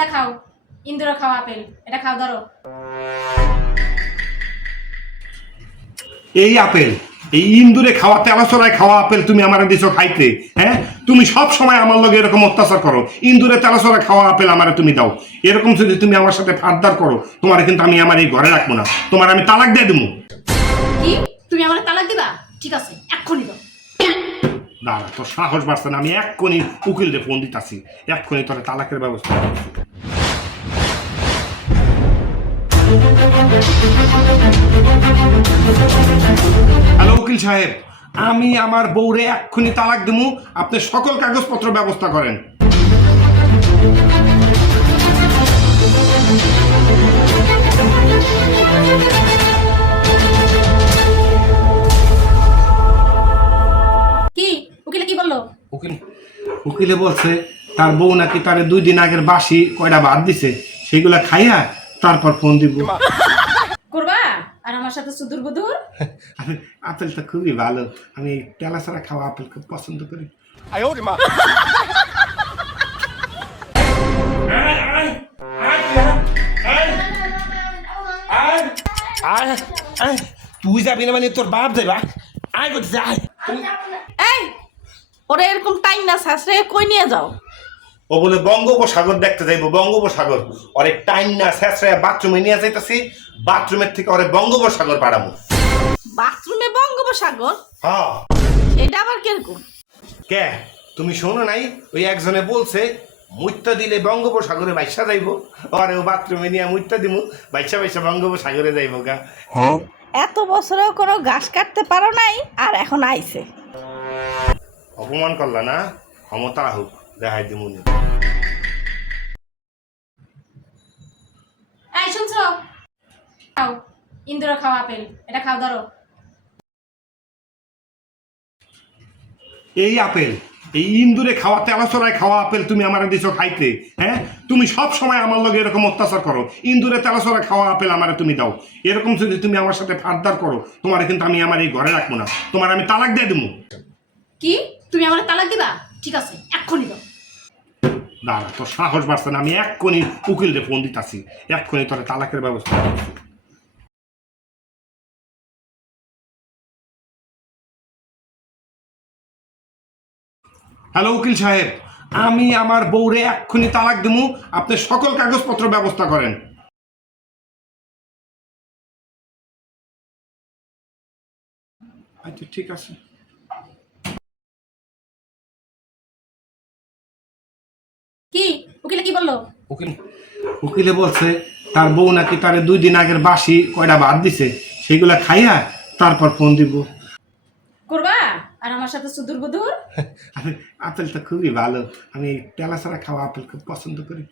আপেলটা খাও। ইন্দুরে খাও আপেল। এটা খাও ধরো। এই আপেল এই ইন্দুরে খাওয়া তেলাচড়ায় খাওয়া আপেল তুমি আমার দিছো খাইতে হ্যাঁ? তুমি সব সময় আমার লগে এরকম অত্যাচার করো। ইন্দুরে তেলাচড়ায় খাওয়া আপেল আমারে তুমি দাও। এরকম যদি তুমি আমার সাথে ফারদার করো তোমার কিন্তু আমি আমার এই ঘরে রাখব না। তোমার আমি তালাক দিয়ে দেবো কি? তুমি আমার তালাক দিবা? ঠিক আছে এক্ষুনি দাও। দাঁড়া তোর সাহস বাড়ছে না আমি এক্ষুনি উকিলরে ফোন দিতাছি। এক্ষুনি তোর তালাকের ব্যবস্থা হ্যালো উকিল সাহেব আমি আমার বউরে এক্ষুনি তালাক দেবো আপনি সকল কাগজপত্র ব্যবস্থা করেন। কি? উকিলে কি বলল? উকিল উকিলে বলছে তার বউ নাকি তারে দুই দিন আগের বাসি কয়টা ভাত দিছে সেগুলা খাইয়া তারপর ফোন দিব। করবা? আর আমার সাথে সুদূর আপেল তো খুবই ভালো। আমি তেলা ছাড়া খাওয়া আপেল খুব পছন্দ করি। আয় ওরে মা। তুই যাবি না মানে তোর বাপ যাবা আয় করতে যাই এই ওরে এরকম টাইম না শাসরে কই নিয়ে যাও? ও বলে বঙ্গোপসাগর দেখতে যাইবো বঙ্গোপসাগর। অনেক টাইম না শেষরা বাথরুমে নিয়ে যাইতাছি বাথরুমের থেকে অরে বঙ্গোপসাগর পাঠাবো বাথরুমে বঙ্গোপসাগর? হ্যাঁ। এটা আবার কীরকম? কে? তুমি শোনো নাই? ওই একজনে বলছে মুইত্যা দিলে বঙ্গোপসাগরে বাইসা যাইব। আরে ও বাথরুমে নিয়ে মুইত্যা দিমু বাইসা বাইসা বঙ্গোপসাগরে যাইব গা। হ্যাঁ। এত বছরেও কোনো ঘাস কাটতে পারো নাই আর এখন আইছে। অপমান করলা না? ক্ষমতা হোক দেখাই দিমুনি খাও। ইন্দুরে খাও আপেল। এটা খাও ধরো। এই আপেল এই ইন্দুরে খাওয়া তেলাচড়ায় খাওয়া আপেল তুমি আমার দিছো খাইতে হ্যাঁ? তুমি সব সময় আমার লগে এরকম অত্যাচার করো। ইন্দুরে তেলাচড়ায় খাওয়া আপেল আমারে তুমি দাও। এরকম যদি তুমি আমার সাথে ফারদার করো তোমার কিন্তু আমি আমার এই ঘরে রাখব না। তোমার আমি তালাক দিয়ে দেবো কি? তুমি আমার তালাক দিবা? ঠিক আছে এক্ষুনি দাও। দাঁড়া তোর সাহস বাড়ছে না আমি এক্ষুনি উকিলরে ফোন দিতাছি। এক্ষুনি তোর তালাকের ব্যবস্থা করছি। হ্যালো উকিল সাহেব। আমি আমার বউরে এক্ষুনি তালাক দেবো আপনি সকল কাগজপত্র ব্যবস্থা করেন। আচ্ছা ঠিক আছে। কি? উকিলে কি বলল? উকিল উকিলে বলছে তার বউ নাকি তারে দুই দিন আগের বাসি কয়টা ভাত দিছে সেগুলা খাইয়া তারপর ফোন দিব। করবা? আর আমার সাথে সুদূর বুদূর? আপেল তো খুবই ভালো। আমি টেলা ছাড়া খাওয়া আপেল খুব পছন্দ করি।